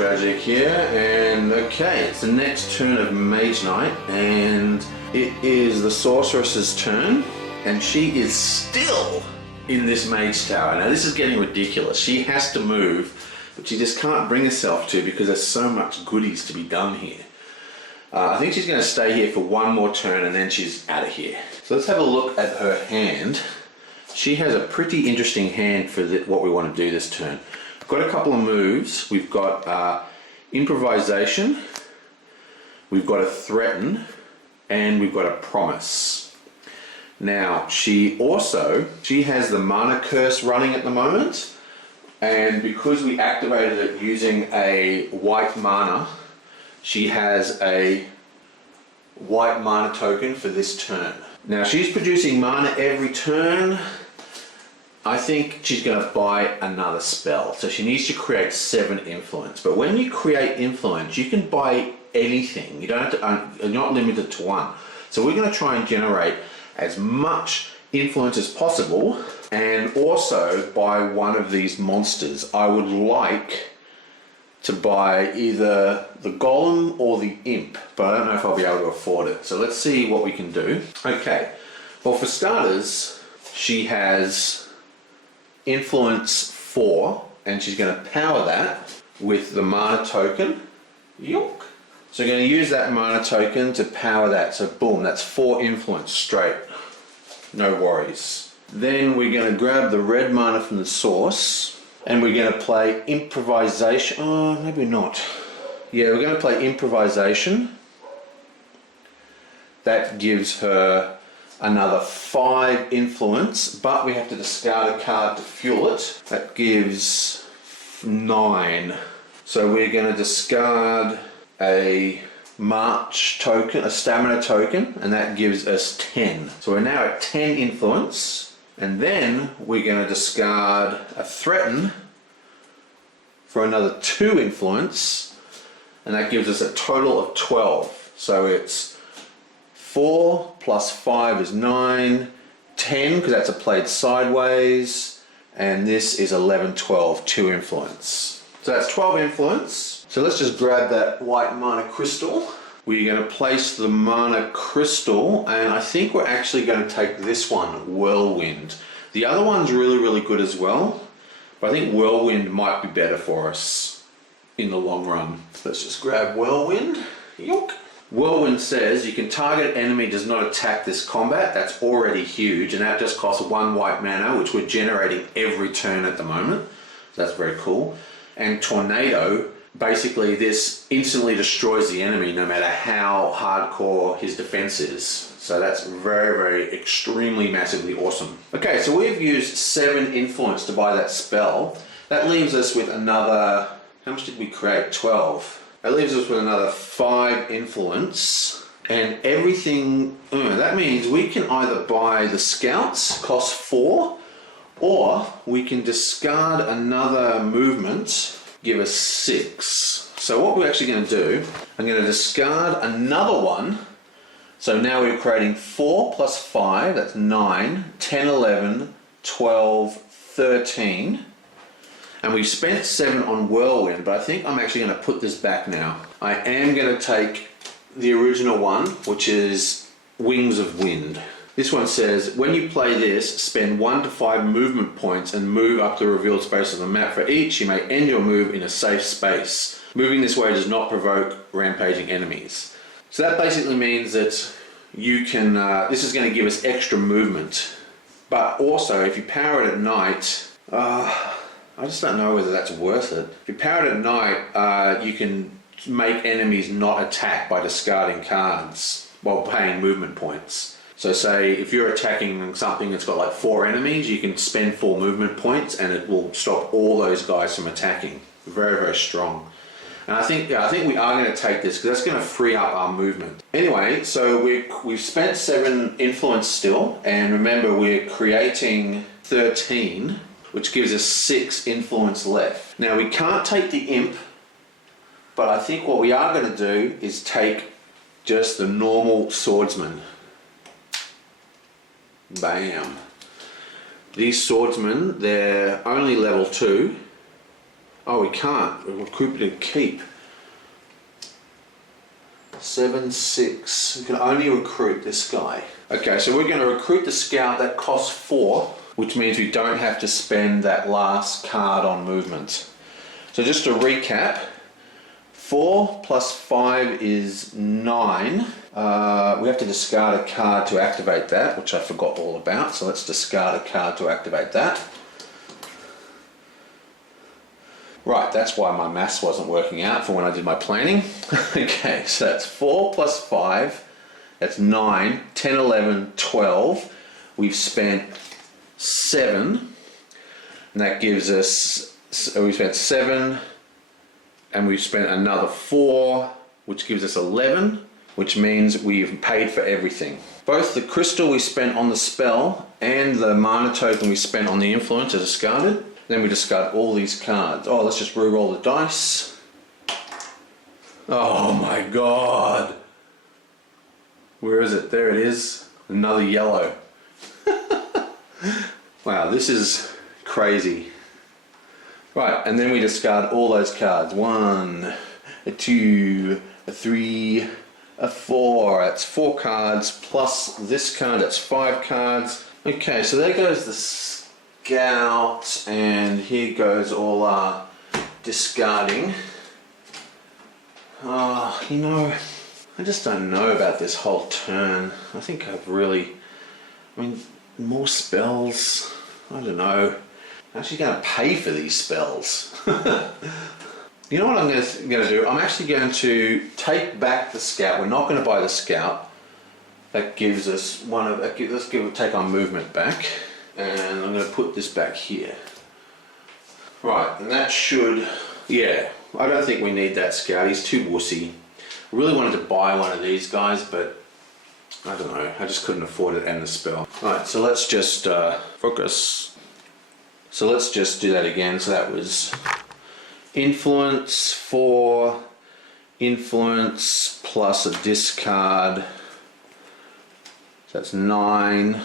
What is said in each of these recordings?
tragic here, and okay, it's the next turn of Mage Knight, and it is the Sorceress's turn, and she is still in this Mage Tower. Now this is getting ridiculous. She has to move, but she just can't bring herself to because there's so much goodies to be done here. I think she's going to stay here for one more turn and then she's out of here. So let's have a look at her hand. She has a pretty interesting hand for what we want to do this turn. We've got a couple of moves. We've got improvisation, we've got a threaten, and we've got a promise. Now she has the mana curse running at the moment, and because we activated it using a white mana, she has a white mana token for this turn. Now she's producing mana every turn. I think she's going to buy another spell. So she needs to create 7 influence. But when you create influence, you can buy anything. You don't have to, you're not limited to one. So we're going to try and generate as much influence as possible and also buy one of these monsters. I would like to buy either the Golem or the Imp, but I don't know if I'll be able to afford it. So let's see what we can do. Okay, well for starters, she has influence 4, and she's going to power that with the mana token. Yoink. So we're going to use that mana token to power that. So boom, that's 4 influence straight. No worries. Then we're going to grab the red mana from the source, and we're going to play improvisation. Oh, maybe not. Yeah, we're going to play improvisation. That gives her another 5 influence, but we have to discard a card to fuel it. That gives 9. So we're going to discard a march token, a stamina token, and that gives us 10. So we're now at 10 influence. And then we're going to discard a threaten for another 2 influence, and that gives us a total of 12. So it's 4 plus 5 is 9, 10 because that's a played sideways, and this is 11, 12, 2 influence. So that's 12 influence. So let's just grab that white mana crystal. We're going to place the mana crystal, and I think we're actually going to take this one, Whirlwind. The other one's really, really good as well, but I think Whirlwind might be better for us in the long run. Let's just grab Whirlwind. Yoink. Whirlwind says you can target enemy does not attack this combat. That's already huge, and that just costs 1 white mana, which we're generating every turn at the moment. So that's very cool. And Tornado, basically this instantly destroys the enemy no matter how hardcore his defense is. So that's very, very extremely massively awesome. Okay, so we've used 7 influence to buy that spell. That leaves us with another, how much did we create? 12. That leaves us with another 5 influence, and everything, that means we can either buy the scouts, cost 4, or we can discard another movement, give us 6. So what we're actually going to do, I'm going to discard another one. So now we're creating 4 plus 5, that's 9, 10, 11, 12, 13. And we've spent 7 on Whirlwind, but I think I'm actually going to put this back now. I am going to take the original one, which is Wings of Wind. This one says, when you play this, spend 1 to 5 movement points and move up the revealed space of the map. For each, you may end your move in a safe space. Moving this way does not provoke rampaging enemies. So that basically means that you can, this is going to give us extra movement. But also, if you power it at night, I just don't know whether that's worth it. If you power it at night, you can make enemies not attack by discarding cards while paying movement points. So say if you're attacking something that's got like 4 enemies, you can spend 4 movement points and it will stop all those guys from attacking. Very, very strong. And I think we are going to take this because that's going to free up our movement. Anyway, so we've spent 7 influence still, and remember we're creating 13, which gives us 6 influence left. Now we can't take the imp, but I think what we are going to do is take just the normal swordsman. Bam. These swordsmen, they're only level 2, Oh, we can't. We'll recruit it and keep. 7, 6. We can only recruit this guy. Okay, so we're going to recruit the scout. That costs 4, which means we don't have to spend that last card on movement. So just to recap, 4 plus 5 is 9. We have to discard a card to activate that, which I forgot all about. So let's discard a card to activate that. Right, that's why my maths wasn't working out for when I did my planning. Okay, so that's 4 plus 5, that's 9, 10, 11, 12. We've spent 7, and that gives us, so we spent 7, and we've spent another 4, which gives us 11, which means we've paid for everything. Both the crystal we spent on the spell and the mana token we spent on the influence are discarded. Then we discard all these cards. Oh, let's just re-roll the dice. Oh my god. Where is it? There it is. Another yellow. Wow, this is crazy. Right, and then we discard all those cards. 1, a 2, a 3, a 4. That's 4 cards plus this card. That's 5 cards. Okay, so there goes the scout, and here goes all our discarding. You know, I just don't know about this whole turn. I think more spells. I don't know. I'm actually going to pay for these spells. You know what I'm going to do? I'm actually going to take back the scout. We're not going to buy the scout. That gives us take our movement back. And I'm going to put this back here. Right, and that should, yeah, I don't think we need that scout. He's too wussy. I really wanted to buy one of these guys, but I don't know. I just couldn't afford it and the spell. Right, so let's just focus. So let's just do that again. So that was influence 4, influence plus a discard. So that's 9.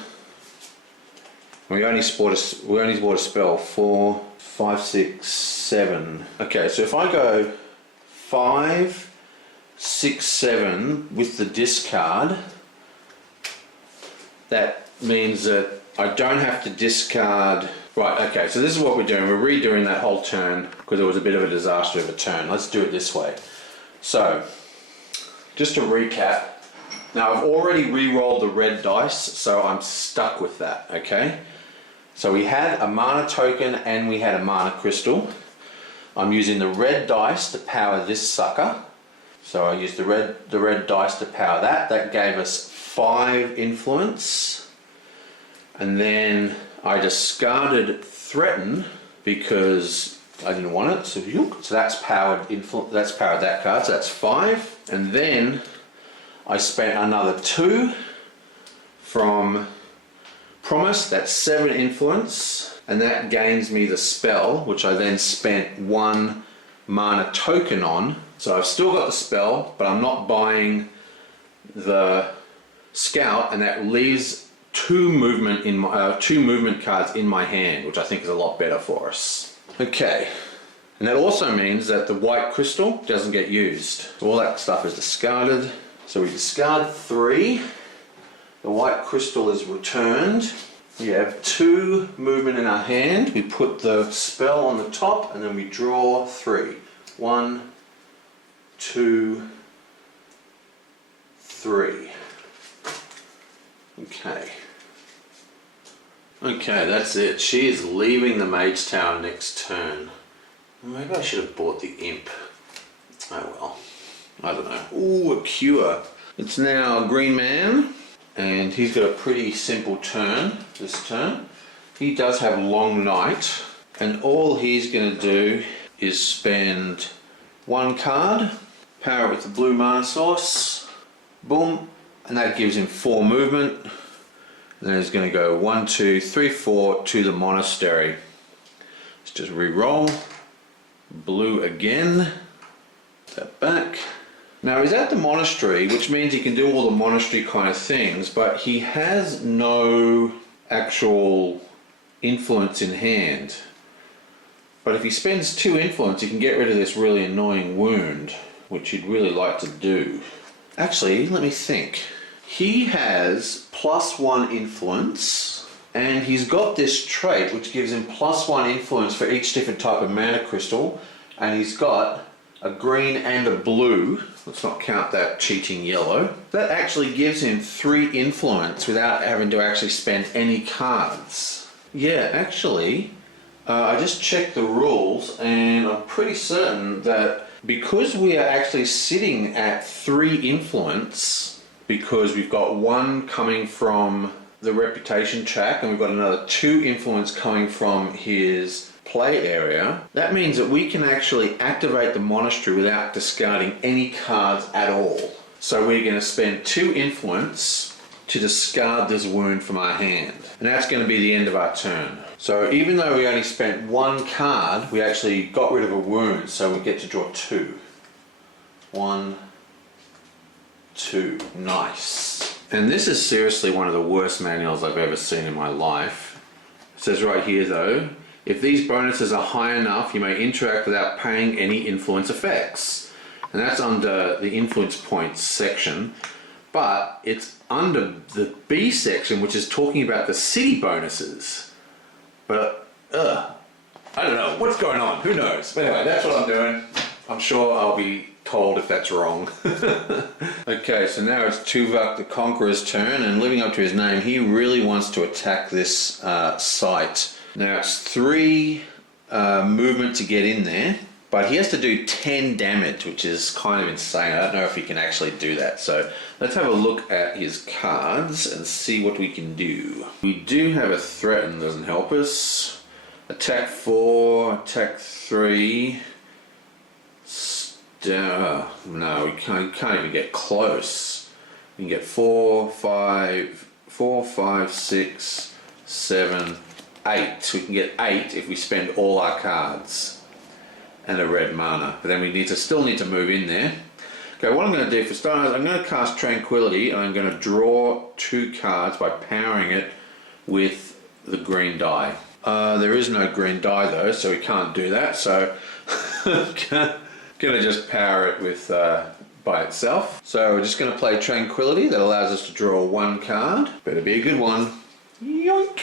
We only bought a spell. 4, 5, 6, 7. Okay, so if I go 5, 6, 7 with the discard, that means that I don't have to discard. Right, okay, so this is what we're doing. We're redoing that whole turn because it was a bit of a disaster of a turn. Let's do it this way. So, just to recap, now I've already re-rolled the red dice, so I'm stuck with that, okay? So we had a mana token and we had a mana crystal. I'm using the red dice to power this sucker. So I used the red dice to power that. That gave us 5 influence. And then I discarded threaten because I didn't want it. So that's powered that card. So that's 5. And then I spent another 2 from Promise, that's 7 influence, and that gains me the spell, which I then spent 1 mana token on. So I've still got the spell, but I'm not buying the scout, and that leaves 2 movement cards in my hand, which I think is a lot better for us. Okay, and that also means that the white crystal doesn't get used. So all that stuff is discarded. So we discard 3. The white crystal is returned. We have 2 movement in our hand. We put the spell on the top and then we draw 3. 1, 2, 3. Okay. Okay, that's it. She is leaving the Mage Tower next turn. Maybe I should have bought the Imp. Oh well. I don't know. Ooh, a cure. It's now Green Man. And he's got a pretty simple turn this turn. He does have Long Night, and all he's going to do is spend 1 card, power it with the blue mana source, boom, and that gives him 4 movement. And then he's going to go 1, 2, 3, 4 to the monastery. Let's just re-roll. Blue again. Put that back. Now he's at the monastery, which means he can do all the monastery kind of things, but he has no actual influence in hand. But if he spends 2 influence, he can get rid of this really annoying wound, which he'd really like to do. Actually, let me think. He has +1 influence, and he's got this trait which gives him +1 influence for each different type of mana crystal, and he's got a green and a blue. Let's not count that cheating yellow. That actually gives him 3 influence without having to actually spend any cards. Yeah, actually, I just checked the rules, and I'm pretty certain that because we are actually sitting at 3 influence, because we've got 1 coming from the reputation track and we've got another 2 influence coming from his play area, that means that we can actually activate the monastery without discarding any cards at all. So we're going to spend 2 influence to discard this wound from our hand, and that's going to be the end of our turn. So even though we only spent 1 card, we actually got rid of a wound, so we get to draw 2. 1, 2, nice. And this is seriously one of the worst manuals I've ever seen in my life. It says right here though, if these bonuses are high enough, you may interact without paying any influence effects. And that's under the influence points section, but it's under the B section, which is talking about the city bonuses. But, I don't know, what's going on? Who knows? But anyway, that's what I'm doing. I'm sure I'll be told if that's wrong. Okay, so now it's Tuvok the Conqueror's turn, and living up to his name, he really wants to attack this site. Now it's 3 movement to get in there, but he has to do 10 damage, which is kind of insane. I don't know if he can actually do that. So let's have a look at his cards and see what we can do. We do have a threaten, doesn't help us. Attack 4, attack 3. No, we can't even get close. We can get 4, 5, 6, 7, 8. We can get 8 if we spend all our cards and a red mana. But then we still need to move in there. Okay, what I'm going to do for starters, I'm going to cast Tranquility, and I'm going to draw 2 cards by powering it with the green die. There is no green die though, so we can't do that. So gonna just power it with by itself. So we're just gonna play Tranquility. That allows us to draw 1 card. Better be a good one. Yoink!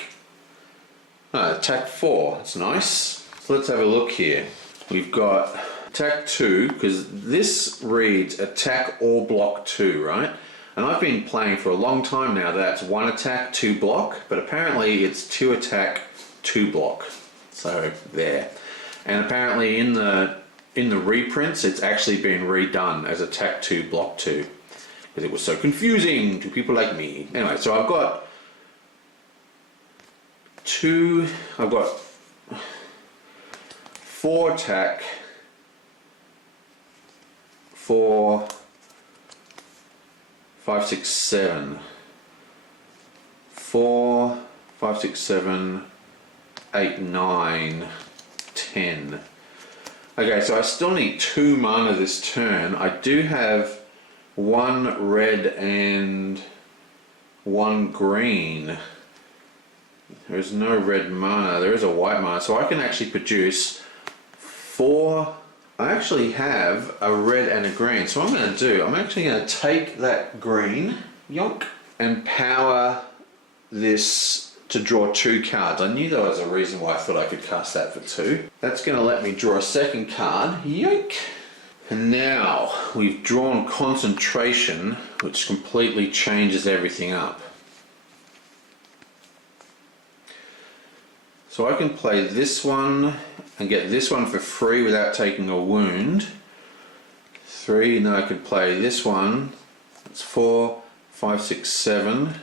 Attack 4. That's nice. So let's have a look here. We've got attack 2, because this reads attack or block 2, right? And I've been playing for a long time now that's 1 attack, 2 block, but apparently it's 2 attack, 2 block. So there. And apparently in the reprints, it's actually been redone as attack 2, block 2, because it was so confusing to people like me. Anyway, so I've got 4 attack, 4, 5, 6, 7, 4, 5, 6, 7, 8, 9, 10. Okay, so I still need 2 mana this turn. I do have 1 red and 1 green. There is no red mana, there is a white mana, so I can actually produce 4. I actually have a red and a green, so what I'm going to do, I'm actually going to take that green, yonk, and power this to draw 2 cards. I knew there was a reason why I thought I could cast that for 2. That's going to let me draw a second card, yoink. And now we've drawn Concentration, which completely changes everything up. So I can play this one and get this one for free without taking a wound. 3, and then I could play this one. It's 4, 5, 6, 7.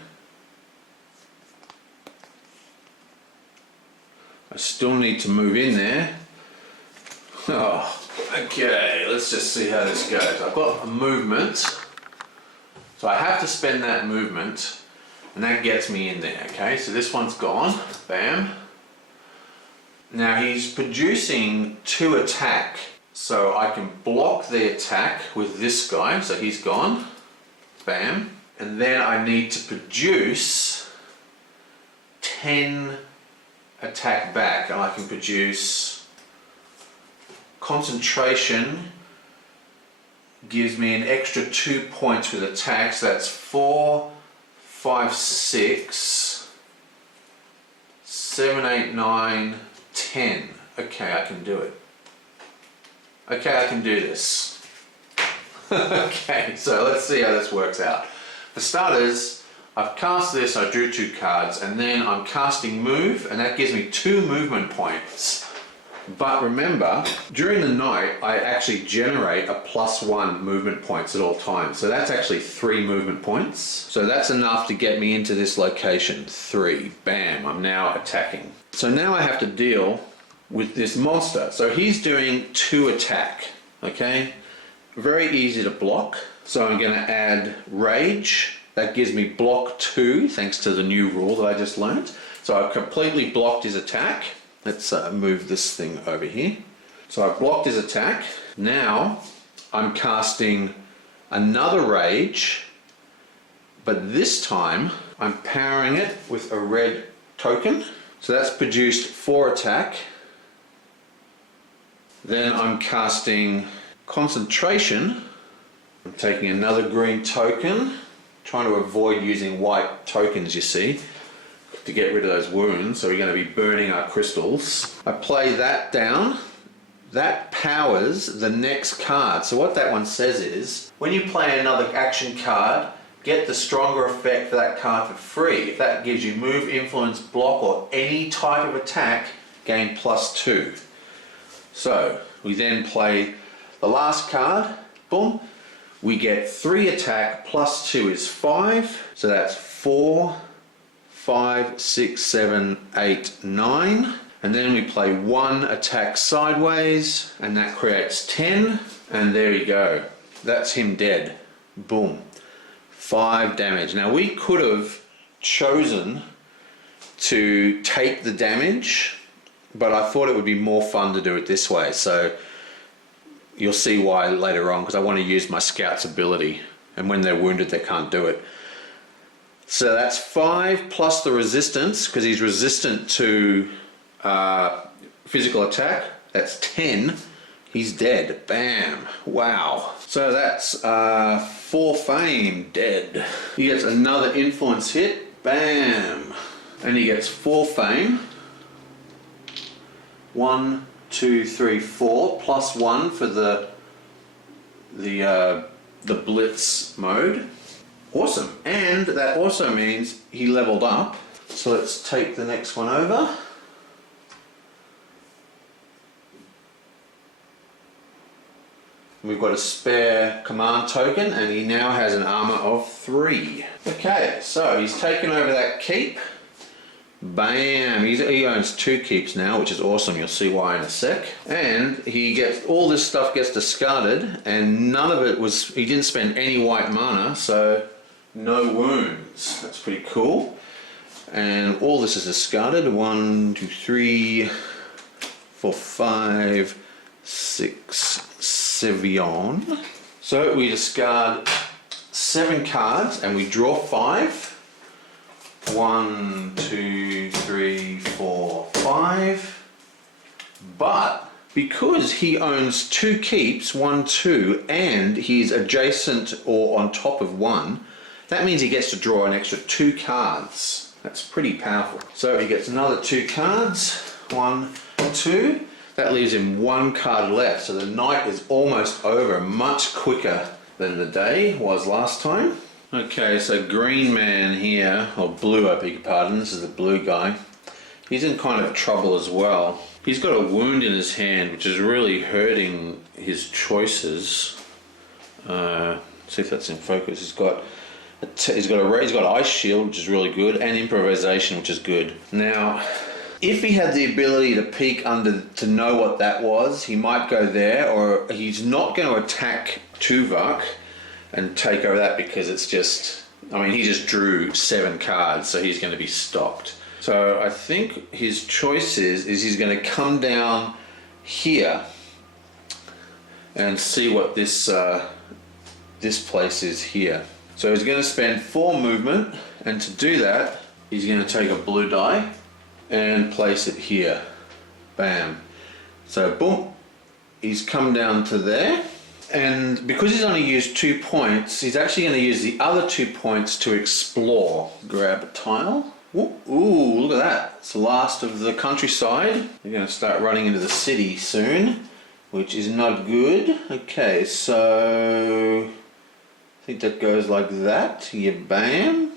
I still need to move in there. Oh, okay, let's just see how this goes. I've got a movement, so I have to spend that movement, and that gets me in there, okay? So this one's gone, bam. Now he's producing 2 attack, so I can block the attack with this guy, so he's gone, bam. And then I need to produce 10 attack back, and I can produce concentration gives me an extra 2 points with attack, so that's 4, 5, 6, 7, 8, 9, 10. Okay, I can do it. Okay, I can do this. Okay, so let's see how this works out. For starters, I've cast this, I drew 2 cards, and then I'm casting move, and that gives me 2 movement points. But remember, during the night, I actually generate a +1 movement points at all times. So that's actually 3 movement points. So that's enough to get me into this location. 3. Bam, I'm now attacking. So now I have to deal with this monster. So he's doing 2 attack, okay? Very easy to block. So I'm going to add Rage. That gives me block 2, thanks to the new rule that I just learned. So I've completely blocked his attack. Let's move this thing over here. So I've blocked his attack. Now I'm casting another Rage, but this time I'm powering it with a red token. So that's produced 4 attack. Then I'm casting Concentration. I'm taking another green token, trying to avoid using white tokens, you see, to get rid of those wounds, so we're going to be burning our crystals. I play that down. That powers the next card. So what that one says is, when you play another action card, get the stronger effect for that card for free. If that gives you move, influence, block, or any type of attack, gain +2. So we then play the last card, boom. We get 3 attack, +2 is 5, so that's 4, 5, 6, 7, 8, 9. And then we play 1 attack sideways, and that creates 10. And there you go. That's him dead. Boom. 5 damage. Now we could have chosen to take the damage, but I thought it would be more fun to do it this way. So you'll see why later on, because I want to use my scout's ability, and when they're wounded they can't do it. So that's 5 plus the resistance, because he's resistant to physical attack. That's 10. He's dead. Bam. Wow. So that's 4 fame, dead. He gets another influence hit. Bam. And he gets 4 fame. 1, 2, 3, 4, +1 for the blitz mode. Awesome. And that also means he leveled up. So let's take the next one over. We've got a spare command token, and he now has an armor of 3. Okay, so he's taken over that keep. Bam! He owns 2 keeps now, which is awesome. You'll see why in a sec. And he gets all this stuff gets discarded, and none of it was. He didn't spend any white mana, so no wounds. That's pretty cool. And all this is discarded. 1, 2, 3, 4, 5, 6, 7. So we discard 7 cards, and we draw 5. 1, 2, 3, 4, 5. But because he owns 2 keeps, 1, 2, and he's adjacent or on top of 1, that means he gets to draw an extra 2 cards. That's pretty powerful. So he gets another 2 cards. 1, 2. That leaves him 1 card left. So the night is almost over, much quicker than the day was last time. Okay, so green man here, or blue, I beg your pardon, this is the blue guy. He's in kind of trouble as well. He's got a wound in his hand, which is really hurting his choices. See if that's in focus. He's got ice shield, which is really good, and improvisation, which is good. Now, if he had the ability to peek under to know what that was, he might go there, or he's not going to attack Tuvok and take over that, because it's just, I mean, he just drew 7 cards, so he's going to be stopped. So I think his choice is he's going to come down here and see what this place is here. So he's going to spend 4 movement, and to do that, he's going to take a blue die and place it here. Bam. So boom, he's come down to there. And because he's only used 2 points, he's actually going to use the other 2 points to explore. Grab a tile. Ooh, look at that. It's the last of the countryside. We're going to start running into the city soon, which is not good. Okay, so I think that goes like that. Yeah, bam.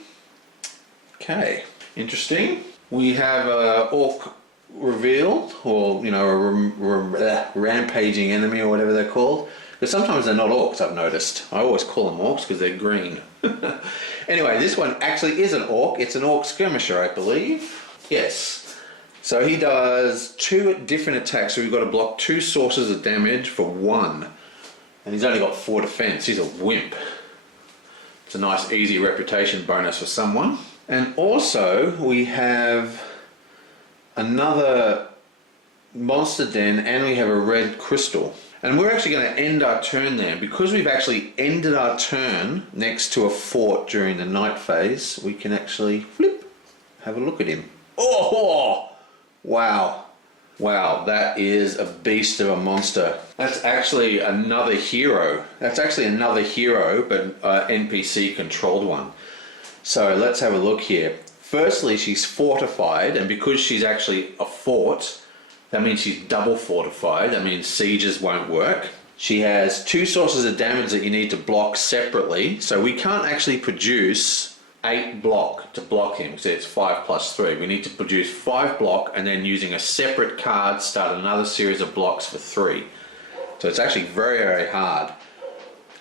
Okay, interesting. We have a orc revealed, or a rampaging enemy, or whatever they're called. But sometimes they're not orcs, I've noticed. I always call them orcs because they're green. Anyway, this one actually is an orc. It's an orc skirmisher, I believe. Yes. So he does 2 different attacks. So we've got to block 2 sources of damage for 1. And he's only got 4 defense. He's a wimp. It's a nice, easy reputation bonus for someone. And also, we have another monster den, and we have a red crystal. And we're actually going to end our turn there. Because we've actually ended our turn next to a fort during the night phase, we can actually have a look at him. Oh! Wow. Wow, that is a beast of a monster. That's actually another hero. But NPC controlled one. So let's have a look here. Firstly, she's fortified, and because she's actually a fort, that means she's double fortified. That means sieges won't work. She has 2 sources of damage that you need to block separately. So we can't actually produce 8 block to block him. So it's 5 plus 3. We need to produce 5 block, and then using a separate card start another series of blocks for 3. So it's actually very, very hard.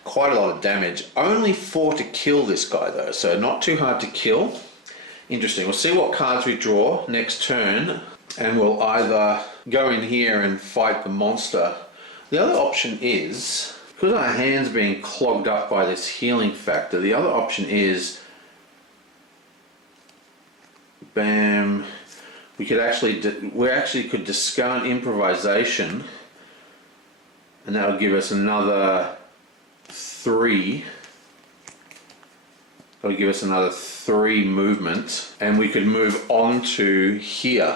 Quite a lot of damage. Only 4 to kill this guy though. So not too hard to kill. Interesting. We'll see what cards we draw next turn. And we'll either go in here and fight the monster. The other option is, because our hand's being clogged up by this healing factor, the other option is, bam, we actually could discard improvisation, and that'll give us another 3. That'll give us another 3 movement, and we could move on to here.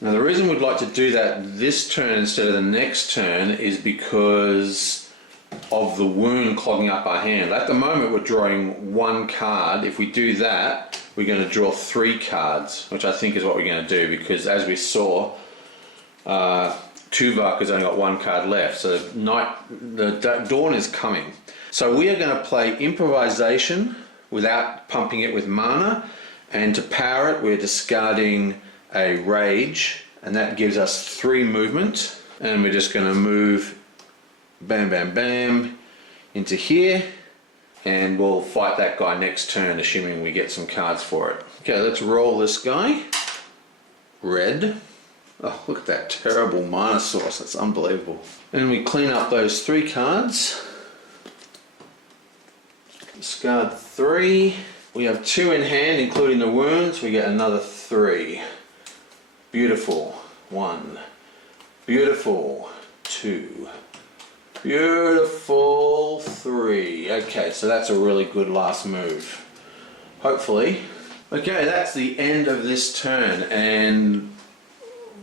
Now the reason we'd like to do that this turn instead of the next turn is because of the wound clogging up our hand. At the moment we're drawing 1 card. If we do that, we're going to draw 3 cards, which I think is what we're going to do, because as we saw, Tuvok has only got 1 card left, so the dawn is coming. So we are going to play improvisation without pumping it with mana, and to power it we're discarding a rage, and that gives us 3 movement, and we're just going to move bam bam bam into here, and we'll fight that guy next turn assuming we get some cards for it. Okay, let's roll this guy. Red. Oh, look at that terrible mana source, that's unbelievable. And we clean up those 3 cards. Discard 3. We have 2 in hand including the wounds. We get another 3. Beautiful. 1. Beautiful. 2. Beautiful. 3. Okay, so that's a really good last move. Hopefully. Okay, that's the end of this turn, and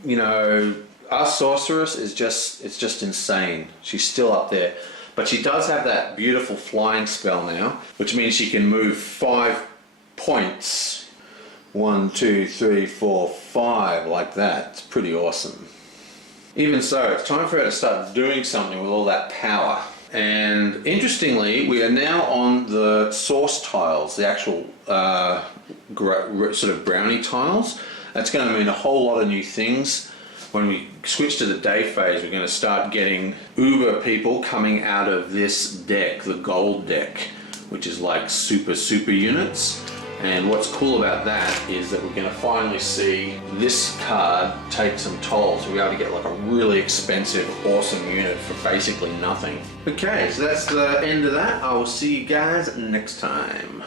you know, our sorceress is just insane. She's still up there. But she does have that beautiful flying spell now, which means she can move 5 points. 1, 2, 3, 4, 5, like that. It's pretty awesome. Even so, it's time for her to start doing something with all that power. And interestingly, we are now on the source tiles, the actual sort of brownie tiles. That's going to mean a whole lot of new things. When we switch to the day phase, we're going to start getting uber people coming out of this deck, the gold deck, which is like super units. And what's cool about that is that we're going to finally see this card take some toll, so we're able to get like a really expensive, awesome unit for basically nothing. Okay, so that's the end of that. I will see you guys next time.